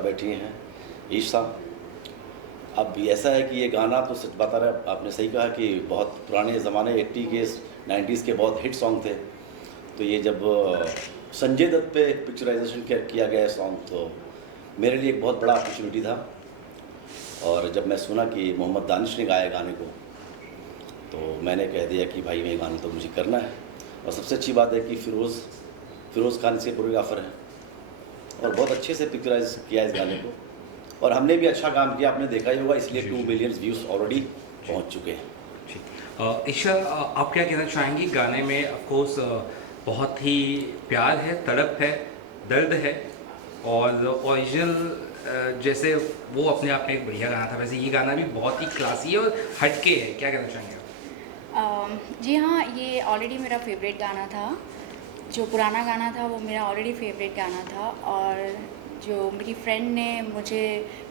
Star बैठी हैं ईशा। अब ऐसा है कि ये गाना तो सच बता रहा है, आपने सही कहा कि बहुत पुराने ज़माने 80 के 90s के बहुत हिट सॉन्ग थे। तो ये जब संजय दत्त पे पिक्चराइजेशन किया गया सॉन्ग तो मेरे लिए एक बहुत बड़ा अपॉर्चुनिटी था। और जब मैं सुना कि मोहम्मद दानिश ने गाया गाने को तो मैंने कह दिया कि भाई ये गाना तो मुझे करना है। और सबसे अच्छी बात है कि फ़िरोज़ खान इसके कोरियोग्राफर हैं और बहुत अच्छे से पिक्चराइज किया इस गाने को। और हमने भी अच्छा काम किया, आपने देखा ही होगा, इसलिए 2 मिलियन व्यूज़ ऑलरेडी पहुंच चुके हैं। ईशा, आप क्या कहना चाहेंगी? गाने में ऑफकोर्स बहुत ही प्यार है, तड़प है, दर्द है और ओरिजिनल जैसे वो अपने आप में एक बढ़िया गाना था, वैसे ये गाना भी बहुत ही क्लासी और हटके है। क्या कहना चाहेंगे आप? जी हाँ, ये ऑलरेडी मेरा फेवरेट गाना था। जो पुराना गाना था वो मेरा ऑलरेडी फेवरेट गाना था और जो मेरी फ्रेंड ने मुझे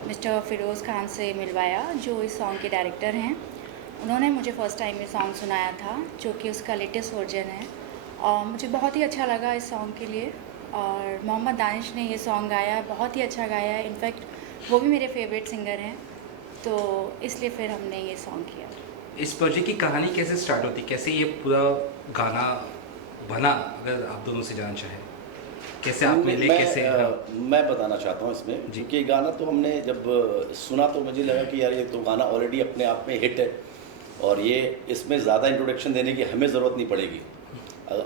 मिस्टर फ़िरोज़ खान से मिलवाया, जो इस सॉन्ग के डायरेक्टर हैं, उन्होंने मुझे फ़र्स्ट टाइम ये सॉन्ग सुनाया था, जो कि उसका लेटेस्ट वर्जन है और मुझे बहुत ही अच्छा लगा इस सॉन्ग के लिए। और मोहम्मद दानिश ने ये सॉन्ग गाया, बहुत ही अच्छा गाया है। इनफैक्ट वो भी मेरे फेवरेट सिंगर हैं, तो इसलिए फिर हमने ये सॉन्ग किया। इस प्रोजेक्ट की कहानी कैसे स्टार्ट होती, कैसे ये पूरा गाना बना, अगर आप दोनों से जानना चाहें? कैसे आप मिले, कैसे? मैं बताना चाहता हूँ इसमें, क्योंकि गाना तो हमने जब सुना तो मुझे लगा कि यार ये तो गाना ऑलरेडी अपने आप में हिट है और ये इसमें ज़्यादा इंट्रोडक्शन देने की हमें ज़रूरत नहीं पड़ेगी।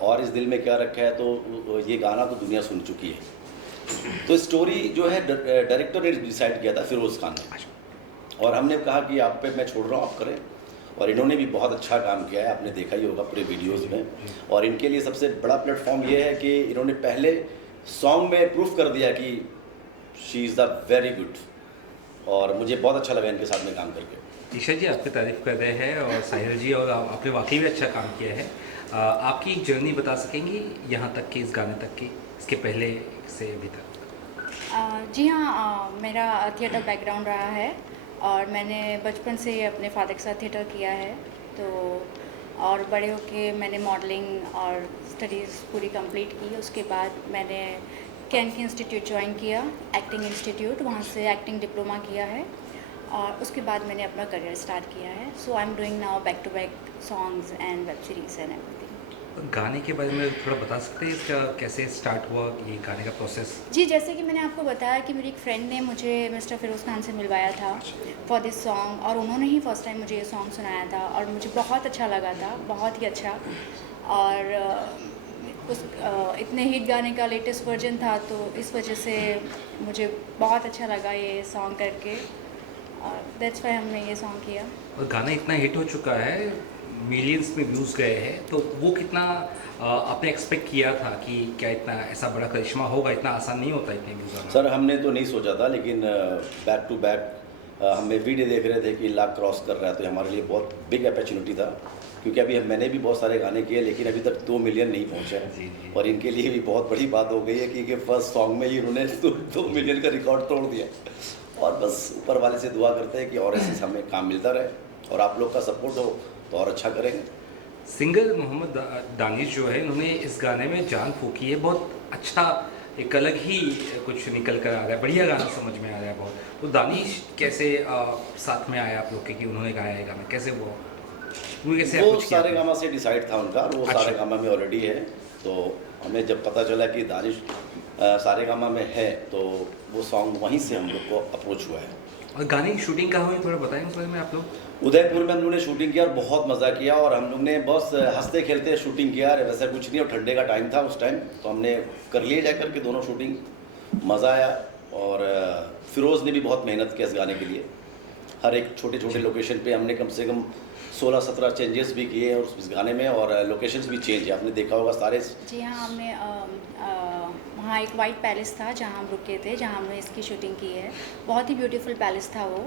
और इस दिल में क्या रखा है तो ये गाना तो दुनिया सुन चुकी है। तो स्टोरी जो है डायरेक्टर ने डिसाइड किया था फ़िरोज़ खान ने, और हमने कहा कि आप पे मैं छोड़ रहा हूँ, आप करें। और इन्होंने भी बहुत अच्छा काम किया है, आपने देखा ही होगा पूरे वीडियोस में। और इनके लिए सबसे बड़ा प्लेटफॉर्म ये है कि इन्होंने पहले सॉन्ग में प्रूफ कर दिया कि she is the very good, और मुझे बहुत अच्छा लगा इनके साथ में काम करके। ईशा जी आपकी तारीफ़ कर रहे हैं और साहिल जी, और आपने वाकई में अच्छा काम किया है। आपकी एक जर्नी बता सकेंगी यहाँ तक कि, इस गाने तक की, इसके पहले से अभी तक? जी हाँ, मेरा थिएटर बैकग्राउंड रहा है और मैंने बचपन से अपने फादर के साथ थिएटर किया है। तो और बड़े होके मैंने मॉडलिंग और स्टडीज़ पूरी कंप्लीट की। उसके बाद मैंने कैन इंस्टीट्यूट ज्वाइन किया, एक्टिंग इंस्टीट्यूट, वहाँ से एक्टिंग डिप्लोमा किया है और उसके बाद मैंने अपना करियर स्टार्ट किया है। So I am doing now back to back songs and web series and everything. गाने के बारे में थोड़ा बता सकते हैं, इसका कैसे स्टार्ट हुआ ये गाने का प्रोसेस? जी, जैसे कि मैंने आपको बताया कि मेरी एक फ्रेंड ने मुझे मिस्टर फ़िरोज़ खान से मिलवाया था फॉर दिस सॉन्ग, और उन्होंने ही फर्स्ट टाइम मुझे ये सॉन्ग सुनाया था और मुझे बहुत अच्छा लगा था, बहुत ही अच्छा। और इतने हिट गाने का लेटेस्ट वर्जन था, तो इस वजह से मुझे बहुत अच्छा लगा ये सॉन्ग करके, और दैट्स व्हाई हमने ये सॉन्ग किया। और गाना इतना हिट हो चुका है, मिलियंस में व्यूज़ गए हैं, तो वो कितना आपने एक्सपेक्ट किया था कि क्या इतना ऐसा बड़ा करिश्मा होगा? इतना आसान नहीं होता इतने व्यूज़ आना। सर हमने तो नहीं सोचा था, लेकिन बैक टू बैक हमें वीडियो देख रहे थे कि लाख क्रॉस कर रहा है, तो हमारे लिए बहुत बिग अपॉर्चुनिटी था। क्योंकि अभी मैंने भी बहुत सारे गाने किए, लेकिन अभी तक 2 मिलियन नहीं पहुँचे हैं। और इनके लिए भी बहुत बड़ी बात हो गई है कि फर्स्ट सॉन्ग में ही उन्होंने 2 मिलियन का रिकॉर्ड तोड़ दिया। और बस ऊपर वाले से दुआ करते हैं कि और ऐसे हमें काम मिलता रहे और आप लोग का सपोर्ट हो तो और अच्छा करेंगे। सिंगर मोहम्मद दानिश जो है, इन्होंने इस गाने में जान फूकी है, बहुत अच्छा, एक अलग ही कुछ निकल कर आ रहा है, बढ़िया गाना समझ में आ रहा है बहुत। तो दानिश कैसे साथ में आया आप लोग के कि उन्होंने गाया है गाना, कैसे वो कैसे वो approach किया सारे आपने? गामा से डिसाइड था उनका, और वो अच्छा। सारे गामा में ऑलरेडी है। तो हमें जब पता चला कि दानिश सारे गामा में है, तो वो सॉन्ग वहीं से हम लोग को अप्रोच हुआ है। और गाने की शूटिंग कहाँ हुई, थोड़ा बताएंगे उस बारे में आप लोग? उदयपुर में हम लोगों ने शूटिंग किया और बहुत मज़ा किया, और हम लोग ने बस हंसते खेलते शूटिंग किया। वैसा कुछ नहीं, और ठंडे का टाइम था उस टाइम, तो हमने कर लिए जा करके दोनों शूटिंग, मज़ा आया। और फ़िरोज़ ने भी बहुत मेहनत किया इस गाने के लिए। हर एक छोटे छोटे लोकेशन पे हमने कम से कम 16-17 चेंजेस भी किए और उस गाने में, और लोकेशंस भी चेंज है, आपने देखा होगा सारे। जी हाँ, हमने वहाँ एक वाइट पैलेस था जहाँ हम रुके थे, जहाँ हमने इसकी शूटिंग की है। बहुत ही ब्यूटीफुल पैलेस था वो,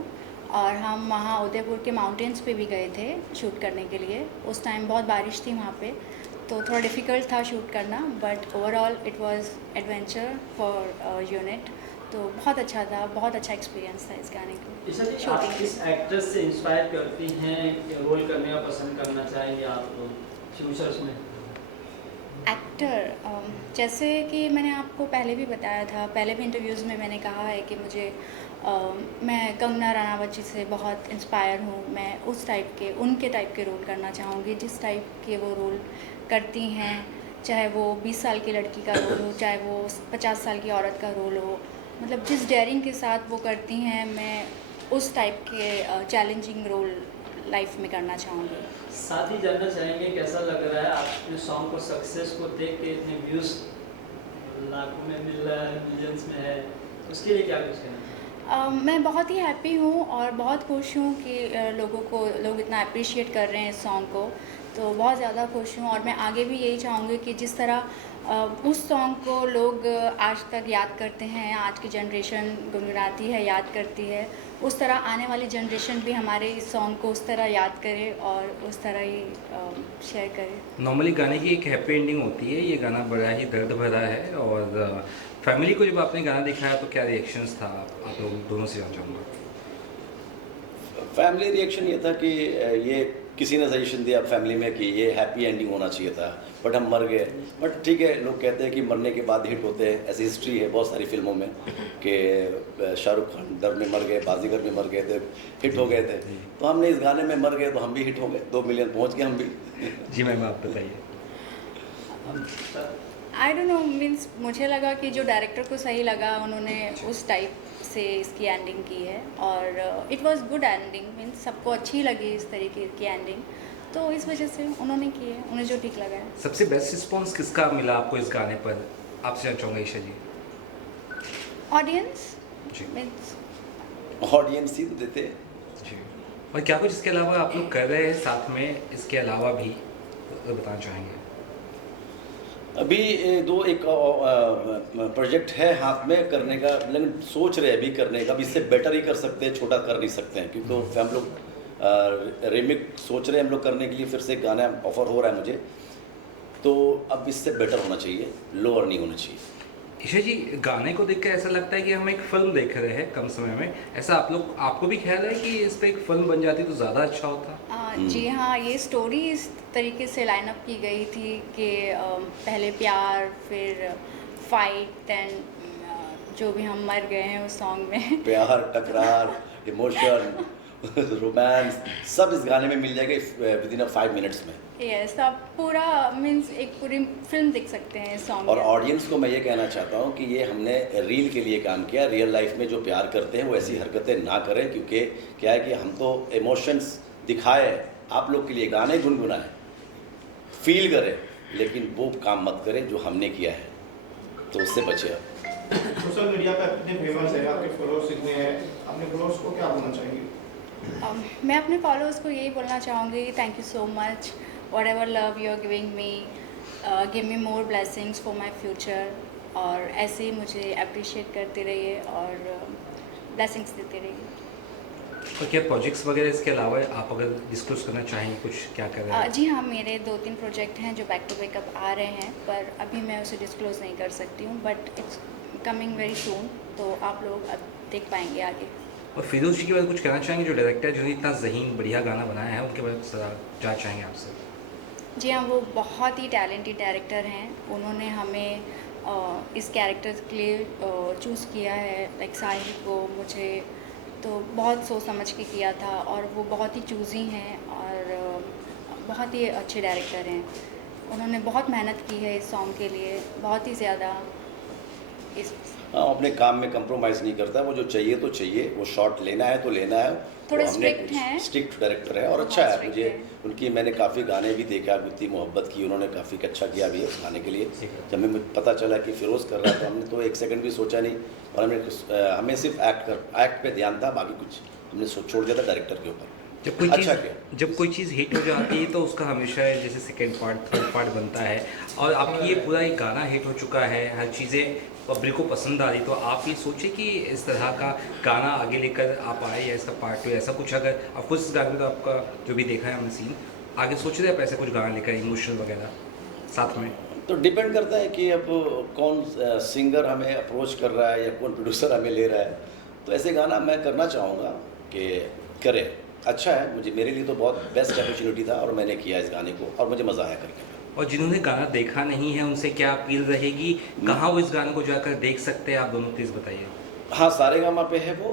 और हम वहाँ उदयपुर के माउंटेन्स पे भी गए थे शूट करने के लिए। उस टाइम बहुत बारिश थी वहाँ पे, तो थोड़ा डिफ़िकल्ट था शूट करना, but overall it was adventure for unit. तो बहुत अच्छा था, बहुत अच्छा एक्सपीरियंस था इस गाने को। आप किस एक्ट्रेस से इंस्पायर करती हैं रोल करने का पसंद करना चाहेंगे आप फ्यूचर्स में? एक्टर जैसे कि मैंने आपको पहले भी बताया था, पहले भी इंटरव्यूज़ में मैंने कहा है कि मुझे मैं कंगना रनावत जी से बहुत इंस्पायर हूँ। मैं उस टाइप के, उनके टाइप के रोल करना चाहूँगी जिस टाइप के वो रोल करती हैं, चाहे वो 20 साल की लड़की का रोल हो, चाहे वो 50 साल की औरत का रोल हो। मतलब जिस डेयरिंग के साथ वो करती हैं, मैं उस टाइप के चैलेंजिंग रोल लाइफ में करना चाहूँगी। साथ ही जानना चाहेंगे कैसा लग रहा है आप अपने सॉन्ग को सक्सेस को देख के, इतने व्यूज़ लाखों में मिल रहा है, मिलियंस में है, उसके लिए क्या कुछ कहना है? मैं बहुत ही हैप्पी हूँ और बहुत खुश हूँ कि लोग इतना अप्रिशिएट कर रहे हैं इस सॉन्ग को, तो बहुत ज़्यादा खुश हूँ। और मैं आगे भी यही चाहूँगी कि जिस तरह उस सॉन्ग को लोग आज तक याद करते हैं, आज की जनरेशन गुनगुनाती है, याद करती है, उस तरह आने वाली जनरेशन भी हमारे इस सॉन्ग को उस तरह याद करे और उस तरह ही शेयर करे। नॉर्मली गाने की एक हैप्पी एंडिंग होती है, ये गाना बड़ा ही दर्द भरा है। और फैमिली को जब आपने गाना दिखाया तो क्या रिएक्शंस था आप लोग दोनों से जानना चाहूँगा। फैमिली रिएक्शन ये था कि ये किसी ने सजेशन दिया फैमिली में कि ये हैप्पी एंडिंग होना चाहिए था, बट हम मर गए। बट ठीक है, लोग कहते हैं कि मरने के बाद हिट होते हैं, ऐसी हिस्ट्री है बहुत सारी फिल्मों में कि शाहरुख खान दर्द में मर गए, बाजीगर में मर गए थे, हिट हो गए थे। तो हमने इस गाने में मर गए तो हम भी हिट हो गए, 2 मिलियन पहुंच गए हम भी। जी मैम, आप बताइए। आई डोंट नो, मीन्स मुझे लगा कि जो डायरेक्टर को सही लगा उन्होंने उस टाइप से इसकी एंडिंग की है और it was good ending, means सबको अच्छी लगी इस तरीके की एंडिंग, तो इस वजह से उन्होंने की है, उन्हें जो ठीक लगा है। सबसे बेस्ट रिस्पॉन्स किसका मिला आपको इस गाने पर, आपसे जानना चाहूँगा ईशा जी। ऑडियंस जी मीन्स ऑडियंस ही तो देते हैं। जी। और क्या कुछ इसके अलावा आप लोग कर रहे हैं साथ में, इसके अलावा भी तो बताना चाहेंगे। अभी एक प्रोजेक्ट है हाथ में करने का, लेकिन सोच रहे हैं अभी करने का। अभी इससे बेटर ही कर सकते हैं, छोटा कर नहीं सकते हैं, क्योंकि हम लोग रिमिक सोच रहे हैं हम लोग करने के लिए। फिर से गाना ऑफर हो रहा है मुझे, तो अब इससे बेटर होना चाहिए, लोअर नहीं होना चाहिए। ईशा जी, गाने को देख कर ऐसा लगता है कि हम एक फिल्म देख रहे हैं कम समय में, ऐसा आपको भी ख्याल है कि इस पर एक फिल्म बन जाती तो ज़्यादा अच्छा होता? जी हाँ, ये स्टोरी इस तरीके से लाइनअप की गई थी कि पहले प्यार, फिर फाइट एंड जो भी हम मर गए हैं उस सॉन्ग में। प्यार, टकरार, इमोशन, रोमांस सब इस गाने में मिल जाएगा विदिन 5 मिनट्स में। यस, आप पूरा मीन्स एक पूरी फिल्म देख सकते हैं इस सॉन्ग और में। ऑडियंस को मैं ये कहना चाहता हूँ कि ये हमने रील के लिए काम किया। रियल लाइफ में जो प्यार करते हैं वो ऐसी हरकतें ना करें, क्योंकि क्या है कि हम तो इमोशंस दिखाए, आप लोग के लिए गाने गुनगुनाए, फील करें, लेकिन वो काम मत करें जो हमने किया है, तो उससे बचे आप। सोशल मीडिया पे इतने फेमस है, आपके फॉलोअर्स इतने हैं, अपने फॉलोअर्स को क्या बोलना चाहेंगे? मैं अपने फॉलोअर्स को यही बोलना चाहूँगी, thank you so much, whatever love you are giving me, give me more blessings for my future. और ऐसे ही मुझे अप्रिशिएट करते रहिए और ब्लेसिंग्स देते रहिए। और क्या प्रोजेक्ट्स वगैरह इसके अलावा आप अगर डिस्क्लोज करना चाहेंगे कुछ, क्या कर रहे हैं? जी हाँ, मेरे 2-3 प्रोजेक्ट हैं जो बैक टू बैक अब आ रहे हैं, पर अभी मैं उसे डिस्क्लोज नहीं कर सकती हूँ, but it's coming very soon, तो आप लोग अब देख पाएंगे आगे। और फिरोज जी के बारे में कुछ कहना चाहेंगे, जो डायरेक्टर जिन्होंने इतना ज़हीन बढ़िया गाना बनाया है, उनके बारे में जानना चाहेंगे आपसे। जी हाँ, वो बहुत ही टैलेंटेड डायरेक्टर हैं। उन्होंने हमें इस कैरेक्टर के लिए चूज़ किया है, लाइक साहिल को, मुझे, तो बहुत सोच समझ के किया था और वो बहुत ही चूज़ी हैं और बहुत ही अच्छे डायरेक्टर हैं। उन्होंने बहुत मेहनत की है इस सॉन्ग के लिए, बहुत ही ज़्यादा। इस अपने काम में कंप्रोमाइज़ नहीं करता, वो जो चाहिए तो चाहिए, वो शॉट लेना है तो लेना है। थोड़े तो हमने strict हैं। स्ट्रिक्ट डायरेक्टर है और बहुत अच्छा है। strict मुझे हैं। उनकी, मैंने काफ़ी गाने भी देखा, इतनी मोहब्बत की उन्होंने, काफ़ी अच्छा किया भी है उस गाने के लिए। जब हमें पता चला कि फिरोज़ कर रहा था, हमने तो 1 सेकंड भी सोचा नहीं, और हमें सिर्फ एक्ट पे ध्यान था, बाकी कुछ हमने छोड़ दिया था डायरेक्टर के ऊपर। जब कोई चीज़ हिट हो जाती है तो उसका हमेशा जैसे सेकंड पार्ट, थर्ड पार्ट बनता है, और आपकी ये पूरा एक गाना हिट हो चुका है, हर चीज़ें पब्लिक को पसंद आ रही, तो आप ये सोचिए कि इस तरह का गाना आगे लेकर आप आए, या इसका पार्ट 2 ऐसा कुछ, अगर ऑफकोर्स इस गाने में तो आपका जो भी देखा है हमने सीन, आगे सोच रहे हैं आप ऐसे कुछ गाना लेकर इमोशनल वगैरह साथ में? तो डिपेंड करता है कि अब कौन सिंगर हमें अप्रोच कर रहा है या कौन प्रोड्यूसर हमें ले रहा है। तो ऐसे गाना मैं करना चाहूँगा कि करें, अच्छा है। मेरे लिए तो बहुत बेस्ट अपॉर्चुनिटी था और मैंने किया इस गाने को और मुझे मज़ा आया करके। और जिन्होंने गाना देखा नहीं है उनसे क्या अपील रहेगी, कहाँ वो इस गाने को जाकर देख सकते हैं, आप दोनों प्लीज़ बताइए। हाँ, सारेगामा पे है वो,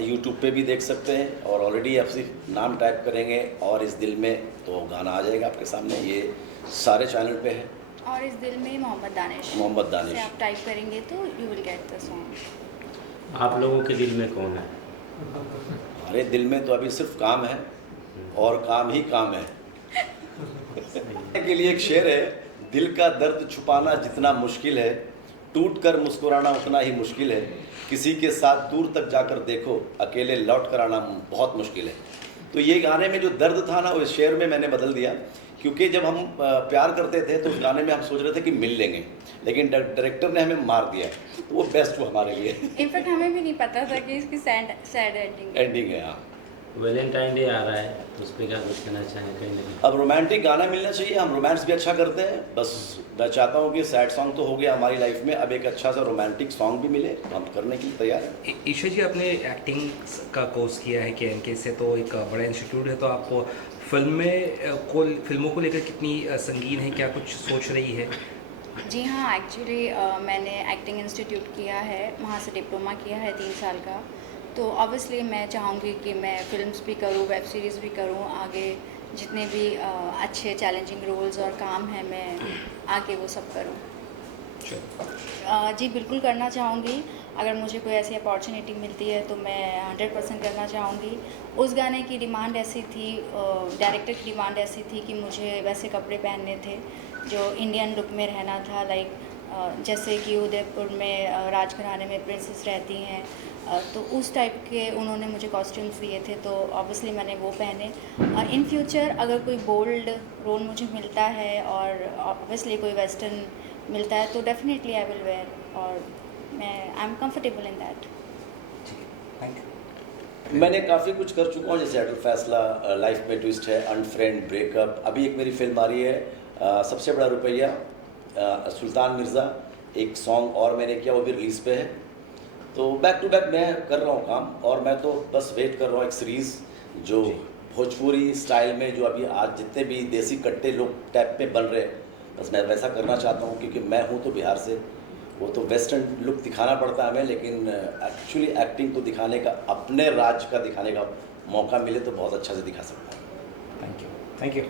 यूट्यूब पे भी देख सकते हैं, और ऑलरेडी आप सिर्फ नाम टाइप करेंगे और इस दिल में तो गाना आ जाएगा आपके सामने, ये सारे चैनल पे है। और इस दिल में मोहम्मद दानिश से आप टाइप करेंगे तो you will get the song. आप लोगों के दिल में कौन है? हमारे दिल में तो अभी सिर्फ काम है और काम ही काम है। के लिए एक शेर है, दिल का दर्द छुपाना जितना मुश्किल है, टूट कर मुस्कुराना उतना ही मुश्किल है, किसी के साथ दूर तक जाकर देखो, अकेले लौट कर आना बहुत मुश्किल है। तो ये गाने में जो दर्द था ना, वो शेर में मैंने बदल दिया, क्योंकि जब हम प्यार करते थे तो उस गाने में हम सोच रहे थे कि मिल लेंगे, लेकिन डायरेक्टर ने हमें मार दिया, तो वो बेस्ट हुआ हमारे लिए। इनफैक्ट हमें भी नहीं पता था कि इसकी सैड एंडिंग है। हाँ, वैलेंटाइन डे आ रहा है तो उस पर क्या कुछ कहना चाहें? कहीं नहीं, अब रोमांटिक गाना मिलना चाहिए, हम रोमांस भी अच्छा करते हैं, बस मैं चाहता हूँ कि सैड सॉन्ग तो हो गया हमारी लाइफ में, अब एक अच्छा सा रोमांटिक सॉन्ग भी मिले तो हम करने के लिए तैयार हैं। ईशा जी, आपने एक्टिंग का कोर्स किया है KNK से, तो एक बड़ा इंस्टीट्यूट है, तो आपको फिल्मों को लेकर कितनी संगीन है, क्या कुछ सोच रही है? जी हाँ, एक्चुअली मैंने एक्टिंग इंस्टीट्यूट किया है, वहाँ से डिप्लोमा किया है 3 साल का। तो ऑब्वियसली मैं चाहूँगी कि मैं फिल्म्स भी करूँ, वेब सीरीज़ भी करूँ, आगे जितने भी अच्छे चैलेंजिंग रोल्स और काम हैं मैं आगे वो सब करूँ। जी बिल्कुल करना चाहूँगी, अगर मुझे कोई ऐसी अपॉर्चुनिटी मिलती है तो मैं 100% करना चाहूँगी। उस गाने की डिमांड ऐसी थी, डायरेक्टर की डिमांड ऐसी थी कि मुझे वैसे कपड़े पहनने थे जो इंडियन लुक में रहना था, लाइक जैसे कि उदयपुर में राजघराने में प्रिंसेस रहती हैं, तो उस टाइप के उन्होंने मुझे कॉस्ट्यूम्स दिए थे, तो ऑब्वियसली मैंने वो पहने। इन फ्यूचर अगर कोई बोल्ड रोल मुझे मिलता है और ऑब्वियसली कोई वेस्टर्न मिलता है तो डेफिनेटली आई विल वेयर, और मैं I am comfortable in that. Thank you. मैंने काफ़ी कुछ कर चुका हूँ, जैसे अटल फैसला, लाइफ में ट्विस्ट है, अनफ्रेंड, ब्रेकअप, अभी एक मेरी फिल्म आ रही है सबसे बड़ा रुपया, सुल्तान मिर्ज़ा, एक सॉन्ग और मैंने किया, वो भी रिलीज़ पे है। तो बैक टू बैक मैं कर रहा हूँ काम, और मैं तो बस वेट कर रहा हूँ एक सीरीज़ जो भोजपुरी स्टाइल में, जो अभी आज जितने भी देसी कट्टे लोग टाइप पे बन रहे हैं, बस मैं वैसा करना चाहता हूँ, क्योंकि मैं हूँ तो बिहार से, वो तो वेस्टर्न लुक दिखाना पड़ता है हमें, लेकिन एक्चुअली एक्टिंग को दिखाने का, अपने राज्य का दिखाने का मौका मिले तो बहुत अच्छा से दिखा सकता हूँ। Thank you.